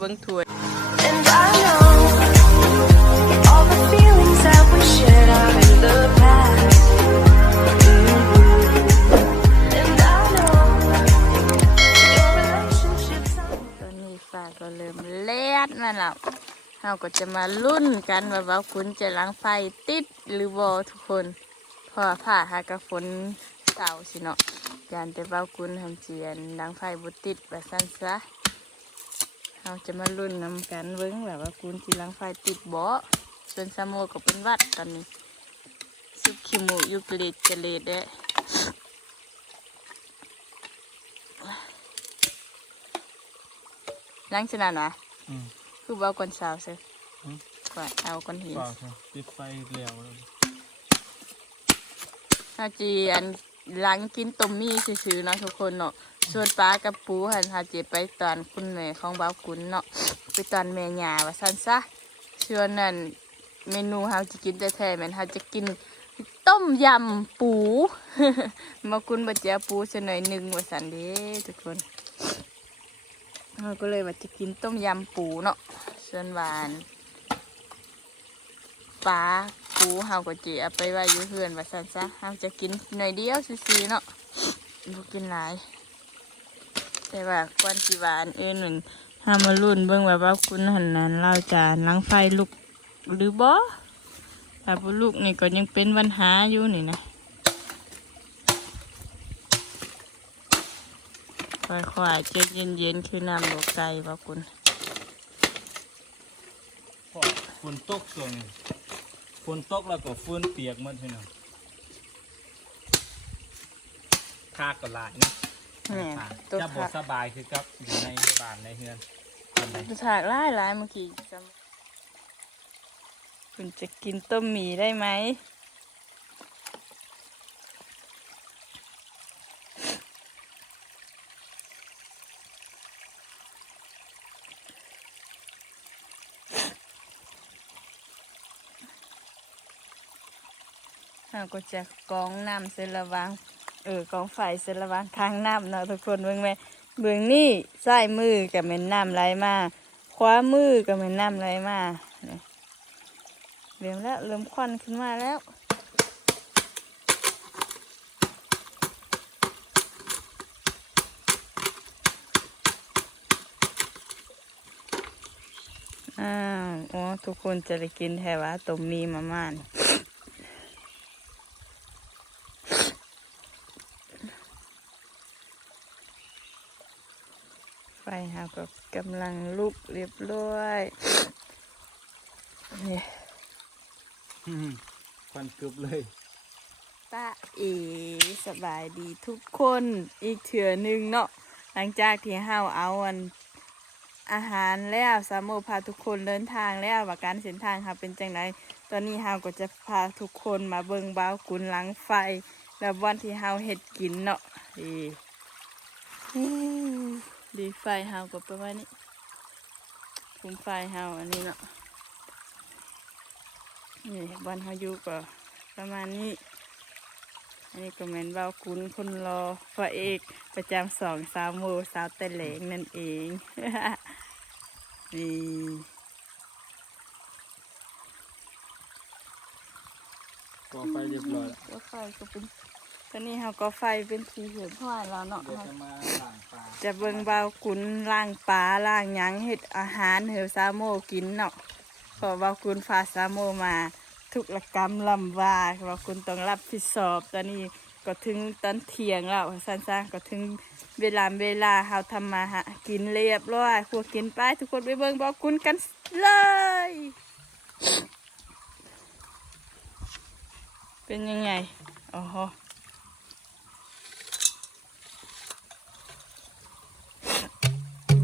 บิ่งถ้วย And I know all the feelings that we shared are in the past. Mhm. And I know your relationships are. ตอนนี้ฟ้าก็เริ่มแลดนั่นแหละเราก็จะมาลุ้นกันว่าเบาคุณจะล้างไฟติดหรือบ่ทุกคนเพราะว่าผ่าหากระฝนเสาสิเนาะยานแต่เบาคุณทำเจียนล้างไฟบุติดแบบสั้นซะ เราจะมาลุ้นนำกันเบิ้งแบบว่าคุณที่ล้างไฟติดบ่ส่วนซาโมก็เป็นหวัดตอนนี้ซุปขี้หมูอยูกเลดกะเลดเด้ล้างชนะนะอืมคือเบาก่อนสาวเซ่อืมกว่าเอาก่อนหินเปล่าครับปิดไฟแล้วเลยนาจีอันล้างกินต้มมี่ซื่อๆเนาะทุกคนเนาะ ส่วนปลากับปูหันหาเจไปตอนคุณแม่ของเบากุนเนาะไปตอนแม่ยาว่าซั่นซะส่วนนั้นเมนูเฮาจะกินแต่แท้แม่นเฮาจะกินต้มยำปูมากุนบ่เจียปูซะหน่อยหนึ่งว่าซั่นเด้ทุกคนเราก็เลยว่าจะกินต้มยำปูเนาะส่วนหวานปลาปูเฮาก็จีเอาไปไว้อยู่เพื่อนว่าซั่นซะเฮาจะกินหน่อยเดียวซื่อๆเนาะบ่กินหลาย แต่ว่าควันสิหวานเอ้นหนึ่งเฮามาลุ้นเบิ่งว่าว่าคุณหันนั้นเราจะล้างไฟลุกหรือบ่ถ้าบ่ลุกนี่ก็ยังเป็นปัญหาอยู่นี่นะค่อยๆใจเย็นๆคือน้ำลกไก่ว่าคุณฝนตกช่วนฝนตกแล้วก็ฟื้นเปียกมันพี่น้องคากก็ลายนะ แหม่อ่าตัวจะบถาสบายคือกับอยู่ในบ้านในเฮือนทำไมตัวถากหลายหลายๆเมื่อกี้จำคุณจะกินต้มหมี่ได้ไหมเราก็จะกรองน้ำเสร็จระวาง เออกองไฟเสร็จระวางทางน้ำเนาะทุกคนเบิ่งไหมเบิ่งนี่ซ้ายมือกับเป็นน้ำไหลมาขวามือกับเป็นน้ำไหลมาเนี่ยเริ่มแล้วเริ่มควันขึ้นมาแล้วอ้าวอ๋อทุกคนจะได้กินแทว่าต้มมีมาม่าน ไฟหาก็กำลังลุกเรียบร้อยนี่ควันกึบเลยป้าเอสบายดีทุกคนอีกเถื่อหนึ่งเนาะหลังจากที่เฮาเอาอันอาหารแล้วสามโมพาทุกคนเดินทางแล้วว่าการเส้นทางค่ะเป็นจังไดตอนนี้เฮาก็จะพาทุกคนมาเบิ่งบ้าวกุนหลังไฟ แล้ววันที่เฮาเฮ็ดกินเนาะดีอู้ ดีไฟเฮาก็ประมาณนี้คุมไฟเฮาอันนี้เนาะนี่วันเฮาอยู่ก็ประมาณนี้ อันนี้ก็เหมือนเบาคุณคนรอพระเอกประจำสองสาวโมสาวแต่เหลงนั่นเอง นี่ก็ไฟเรียบร้อยแล้วก็ไฟก็เป็น ตอนนี้เราก็ไฟเป็นสีเขียวพ่อแล้วเนาะ เดี๋ยวจะมาล้างปลาจะเบิ่งเบากุนล่างปลาล่างหยังเห็ดอาหารเหือซาโมกินเนาะเพอเบากุนพาซาโมมา ทุกรกรรมลำบากเบากุนต้องรับผิดชอบตอนนี้ก็ถึงตอนเที่ยงแล้วสั้นๆก็ถึงเวลาเวลาเฮาทำมาหากินเรียบร้อยพวกกินไปทุกคนไปเบิ่งเบากุนกันเลย เป็นยังไงโอ้โห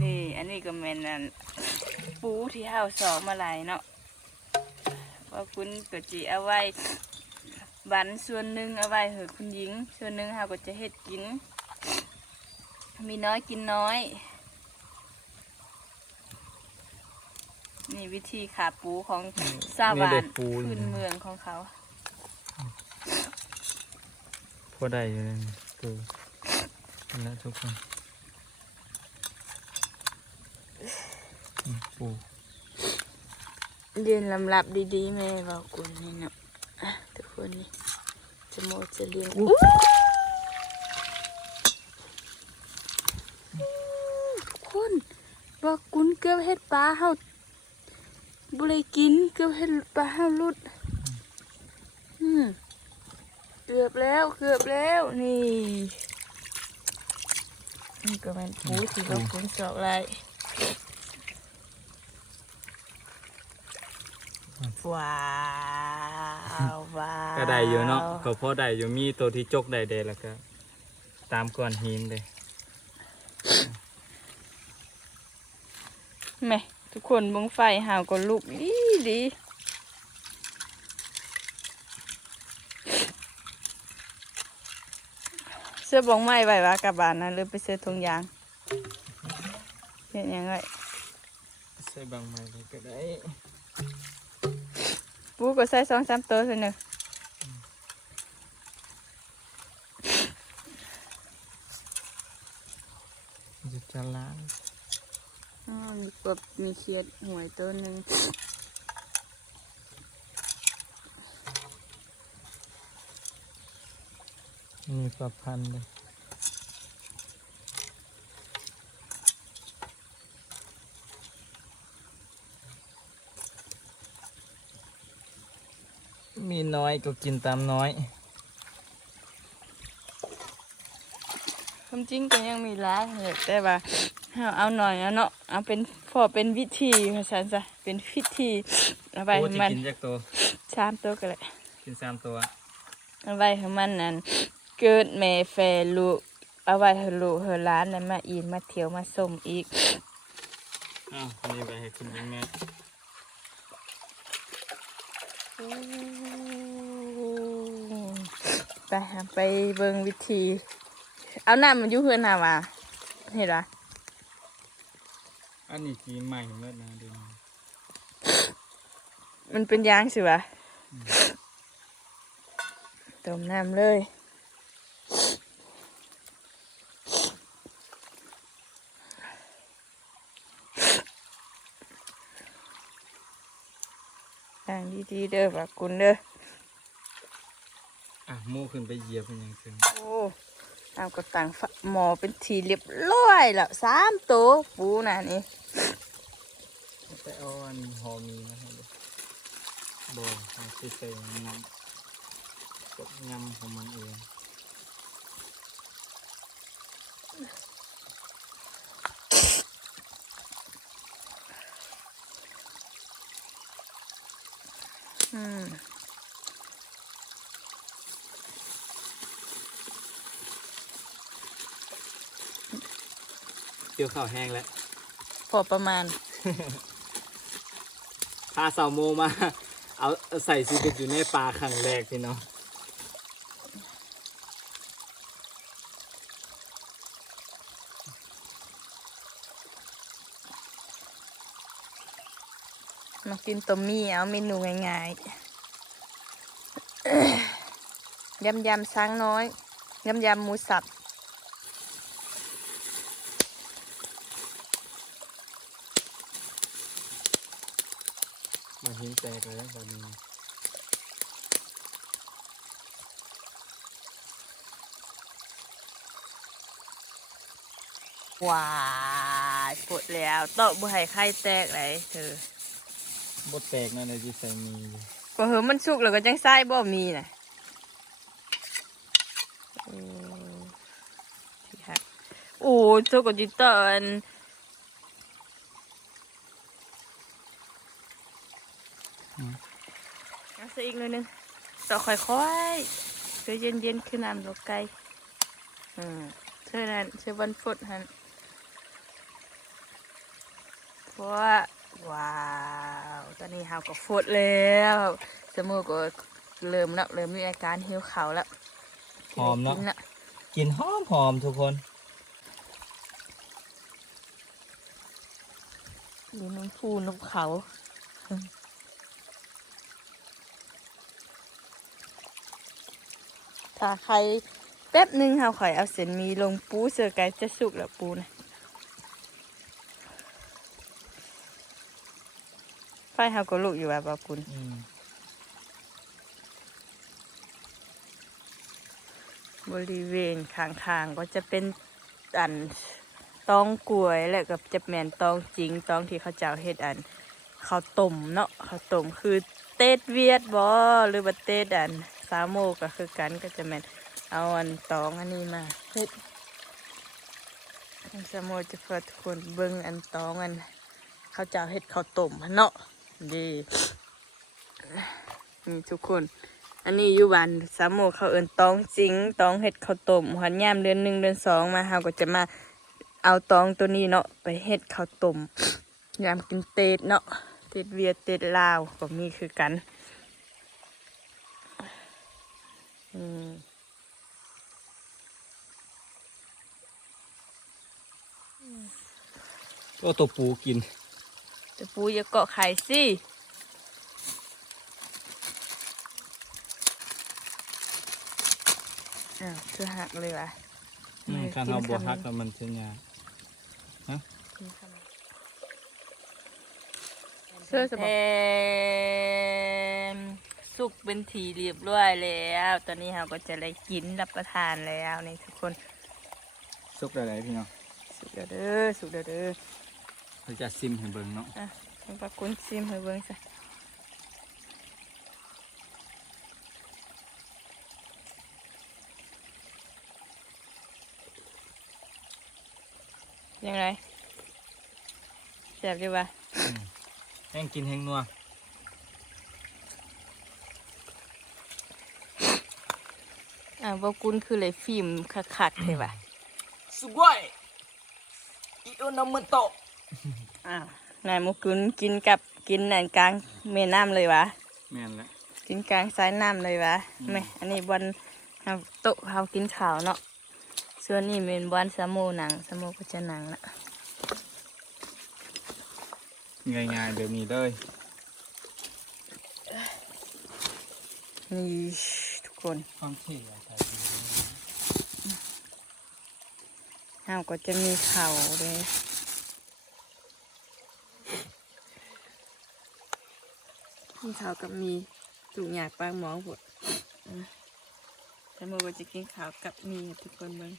นี่ อันนี้ก็เป็นอันปูที่เฮาสองมาหลายเนาะว่าคุณก็จีเอาไว้บันส่วนหนึ่งเอาไว้เหอะคุณหญิง ส่วนหนึ่งเฮาก็จะเฮ็ดกิน มีน้อยกินน้อย นี่วิธีขาปูของซาบานพื้นเมืองของเขาพอได้อยู่เลยคือนั่นแหละทุกคน ปูเรียนลำลับดีๆแม่บอกกุนนี่เนาะอะทุกคนนี่จะโมจะเลี้ยงอู้ทุกคนบอกกุนเกือบเฮ็ดปลาเฮาบ่ได้กินเกือบเฮ็ดปลาเฮาหลุดอืมเกือบแล้วเกือบแล้วนี่นี่ก็เป็นปูที่บอกกุนสอกไร ว้าวว้าวก็ได้อยู่เนาะก็พอได้อยู่มีตัวที่จกได้เดแล้วก็ ตามก้อนหินเลยแม่ทุกคนเบงไฟหาวก็ลุกดีดีเสื้อบองไม้ไว้ว่ากลับบ้านนะหรือไปเสื้อทงยางเห็นยังไงใส่บางไม้เลยก็ได้ ปูก็ใส่สองสามตัวเท่านึงจะจะล้างอ๋อมีกบมีเขียดหวยตัวหนึ่งมีปลาพันธุ์เลย น้อยก็กินตามน้อยความจริงก็ยังมีร้ายเลยแต่ว่าเอาเอาหน่อยนะเนาะเอาเป็นพอเป็นวิธีภาษาซะเป็นพิธีเอาไปโอ้ให้จะมันกินจากตัว สามตัวก็เลยกินสามตัว เอาไว้ให้มันนั่นเกิดแม่แฟลูกเอาไว้ให้ลูกให้หล้านนั้นมาอีนมาเที่ยวมาส่งอีก อ้าวนี่ไปให้คุณยิงแม่ ไปหาไปเบิ่งวิธี เอาน้ำมันอยู่เฮือนหาว่าเห็นปะอันนี้สีใหม่เมื่อนะเดี๋ยวนี้มันเป็นยางสิวะต้มน้ำเลยต่างดีๆเด้อว่ากุนเด้ออะ โม่ขึ้นไปเหยียบเป็นยังขึ้นโอ้ตามกับต่างฝหมอเป็นทีเรียบร้อยแล้วสามตัวปูน่ะนี่ไปเอาอันหอมีมาให้ดูบ่เอาไปใส่น้ำกดยำของมันเองอืม กี่ยวข้าวแห้งแล้ว พอประมาณ พาสาวโมมา เอาเอาใส่ซีเกตอยู่ในปลาครั้งแรกพี่เนาะมากินต้มมี่เอาเมนูง่ายๆ ยำยำช้างน้อย ยำยำหมูสับ มาหินแต กเลยตอนนี้ว้ายปวดแล้วโต๊ะบุให้ไข่แตกเลยเธอบดแตกนั่นเลยที่ใส่มีอยู่ก็เหอะมันสุกแล้วก็จังไส้บ่มีนะโอ้ที่หักโอ้โจกจิตเตอร์อัน เอาซะอีกหน่อยหนึงต่อค่อยๆเธอเย็นๆขึ้นน้ำลกไกลอืมเธอนั่นเธอวันฟุดหันเพราะว่าว้าว ตอนนี้เฮาก็ฟุดแล้วสมูก็เริ่มแล้วเริ่มมีอาการหิวเขาวแล้วหอมเนาะกินละกินหอมหอมทุกคนอยู่น้ำพูน้ำเขา ถ้าใครแป๊บหนึ่งเฮาข่อยเอาเส้นหมีลงปูเสือไก่จะสุกแล้วปูนะเฮาก็ลุกอยู่ว่าบ่คุณอืมบริเวณข้างๆก็จะเป็นอันตองกล้วยและก็จะแม่นตองจริงตองที่เขาเจ้าเฮ็ดอันข้าวต้มเนาะข้าวต้มคือเต็ดเวียดบ่หรือว่าเต็ดอัน สามโมก็คือกันก็จะแม่นเอาอันตองอันนี้มาเฮ็ดสามโมจะพาทุกคนเบิ่งอันตองอันเขาเจ้าเฮ็ดข้าวต้มเนาะดีนี่ทุกคน อันนี้อยู่บ้านสามโมเขาเอินตองจิงตองเห็ดข้าวต้มหันยามเดือนหนึ่งเดือนสองมาเฮาก็จะมาเอาตองตัวนี้เนาะไปเห็ดข้าวต้มยามกินเตดเนาะเตดเวียเตดลาวก็มีคือกัน อืมก็ตัวปูกินแต่ปูอย่าเกาะไข่สิอ้าวคือหักเลยวะอืมไม่การกินเอาบัวคำฮักนี้แล้วมันจะยากเสื้อสบม สุกเป็นทีเรียบร้อยแล้ว ตอนนี้เราก็จะได้กินรับประทานแล้วนี่ทุกคนซุกอะไรพี่น้องสุกเด้อเด้อสุกเด้อเด้อเขาจะซิมให้เบิ่งเนาะอะให้ปลากุนซิมให้เบิ่งซะยังไงแซ่บดีวะแห้งกินแห้งนัว อะปลากุนคือเลยฟิล์มคักๆเลยวะสุกวยอีโอนามุโตะอ้าวนายมุกุนกินกับกินนั่นกลางเมน้ำเลยวะแม่นแล้วกินกลางสายน้ำเลยวะแม่อันนี้บอนเอาโต๊ะเขากินข้าวเนาะส่วนนี้เป็นบอนสะโมูหนังสะโมูก็จะหนังละง่ายๆแบบนี้เลยนี่ทุก คนความเท่อะครับห้าวก็จะมีเข่าวเลยมีข้าวกับมีถูกอยากปางหมองหมดสะโมูก็จะกินข้าวกับมีให้ทุกคนเบิ่ง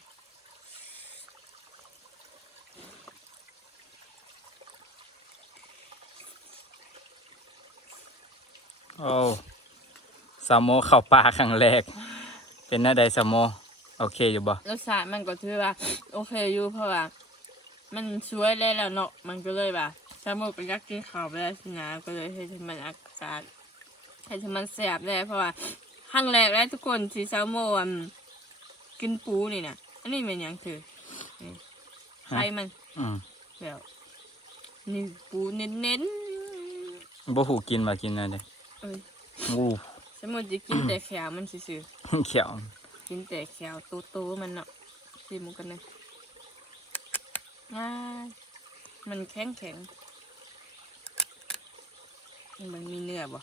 โอ้ สามโมเข้าป่าครั้งแรก เป็นหน้าใดสามโม โอเคอยู่บ่รสชาติมันก็ถือว่า โอเคอยู่เพราะว่า มันสวยเลยแล้วเนาะมันก็เลยแบบสมุกก็อยากกินข้าวไปแล้วสินะก็เลยให้มันอากาศให้มันแสบเลยเพราะว่าครั้งแรกแล้วทุกคนที่ซาโมอันกินปูนี่นะอันนี้เป็นหยังถือนี่ไข่มันอืมแบบนี่ปูเน้นบ่หูกินมากินอะไรๆเอ้ย งูสมมติจะกินแต่แขวมันซื่อเขียวๆกินแต่แขวโตๆมันเนาะซีหมุกันเลยง่ายมันแข็งแข็งๆมันมีเนื้อบ่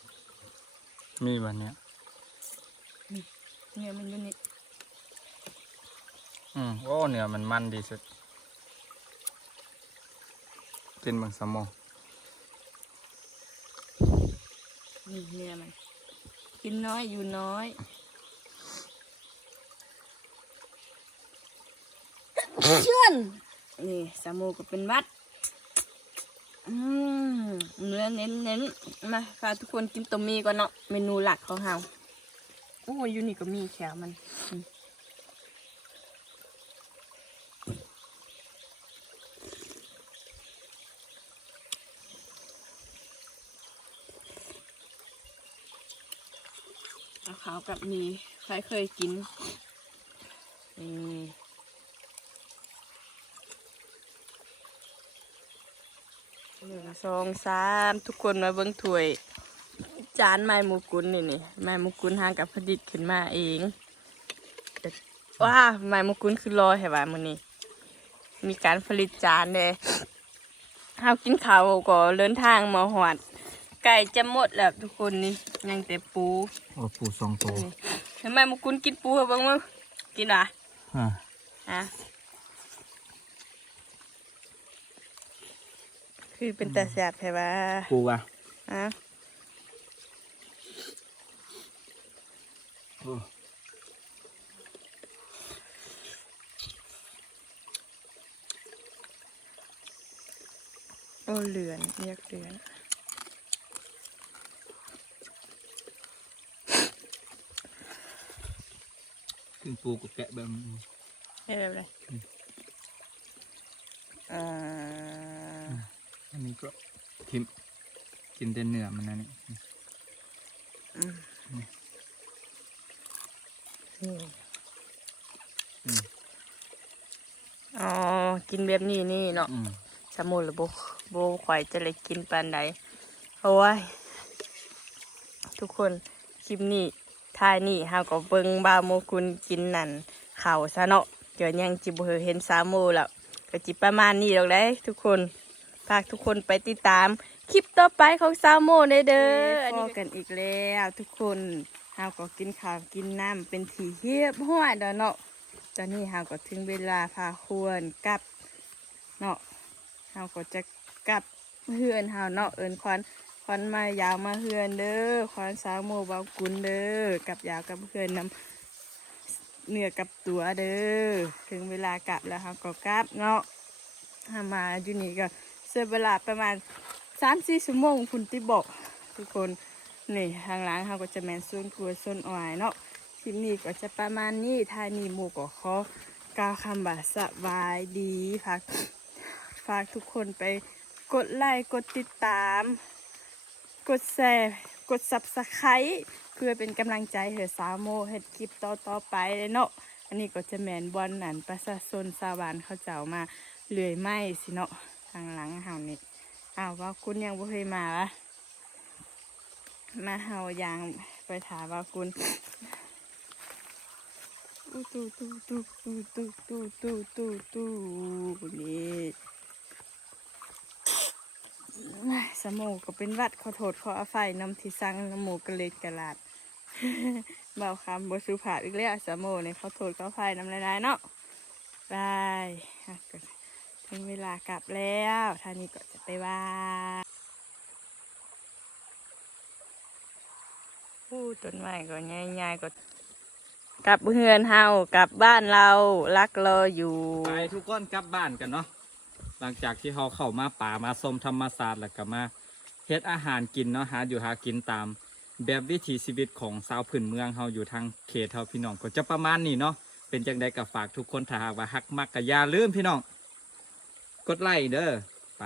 มีบันเนี้ยเนื้อมันอยู่นี่อืมโอ้เนื้อมันมันดีสุดกินบางสามโมนี่เนื้อมัน กินน้อยอยู่น้อยเชื่อนนี่สามูก็เป็นวัดอืมเนื้อเน้นเน้นๆมาพาทุกคนกินตัวมีก่อนเนาะเมนูหลักของเราโอ้ยอยู่นี่ก็มีแขวมัน อืมเอาขาวกับมีใครเคยกินอืมหนึ่งสองสามทุกคนมาเบิ้งถ้วย จานไม้มุกุลนี่นี่ไม้มุกุลหางกับผดิตขึ้นมาเองว้าไม้มุกุลคือรอเหรอวะมื้อนี้มีการผลิตจานเลยเฮากินข้าวก็เดินทางมาหอด ไก่จะหมดแล้วทุกคนนี่ยังแต่ปูโอ้ปูสองตัวนี่ทำไมมุกุลกินปูเหรอเบ้างมั้งกินอะอ่าฮะคือเป็นแต่แสบใช่ปะปูวะอะโอ้โอ้เหลือนเรียกเหลือน ขึ้นปูกับแกะแบบนี้เฮ็ดแบบไรอ่าอันนี้ก็ทิมกินแต่เนื้อมันนั่นนี่อืมอืมนี่อืมอ๋อ กินแบบนี้นี่เนาะอืมสมุนหรือโบโบข่อยจะเลยกินปานใดโอ้ยทุกคนคลิปนี้ ท่ายนี่เฮาก็เบิ่งบาโมกุลกินนั่นข้าวซะเนาะเดี๋ยวยังจิบ่เห็นสาโมแล้วก็จิประมาณนี้ดอกได้ทุกคนฝากทุกคนไปติดตาม คลิปต่อไปของสาโมได้เด้ออันนี้กันอีกแล้วทุกคนเฮาก็กินข้าวกินน้ำเป็นที่เรียบห้วยเด้อเนาะตอนนี้เฮาก็ถึงเวลาพาควรกลับเนาะเฮาก็จะกลับเฮือนเฮาเนาะเอินควัน ควันมายาวมาเฮือนเด้อควันสาวโมบากุนเด้อกับยาวกับเฮือนนำเนื้อกับตัวเด้อถึงเวลากลับแล้วเฮาก็กลับเนาะเฮามาอยู่นี่ก็เสียเวลาประมาณสามสี่ชั่วโมงคุณติบอกทุกคนนี่ทางหล้างเฮาก็จะแมนส่วนกลัวส่วนอ่อยเนาะคลิปนี้ก็จะประมาณนี้ทานีหมูก็ขอกล่าวคำบาสบายดีพักฝากทุกคนไปกดไลค์กดติดตาม กดแชร์ กด subscribe เพื่อเป็นกำลังใจให้สาวโมเฮ็ดคลิปต่อต่อๆไปเลยเนาะ อันนี้ก็จะแมนบอลหนันประชาชนชาวบ้านเขาเจ้ามาเลื่อยไม้สิเนาะทางหลังเฮานี่อ้าวว่าคุณยังบ่เคยมาวะมาเฮายังไปถามว่าคุณตู้ตู้ตู้ตู้ตู้ตู้ตู้ตู้ตู้นี่ สมอก็เป็นวัดขอโทษขออภัยนำที่สั่งน้ำหมูกระเล็ดกระลาดเบาคำบสุภาพอีกแล้วสมองเนี่ยขอโทษขออภัยนำหลายๆเนาะบายถึงเวลากลับแล้วท่านี้ก็จะไปว่าพูดต้นไม้ก็ง่ายๆก็กลับเฮือนเฮากลับบ้านเรารักรออยู่ไปทุกคนกลับบ้านกันเนาะ หลังจากที่เขาเข้ามาป่ามาชมธรรมศาสตร์แล้วก็มาเฮ็ดอาหารกินเนาะหาอยู่หากินตาม แบบวิถีชีวิตของชาวพื้นเมืองเฮาอยู่ทางเขตเฮาพี่น้องก็จะประมาณนี้เนาะเป็นจังใดก็ฝากทุกคนถ้าหากว่าฮักมักก็อย่าลืมพี่น้องกดไลค์เด้อไป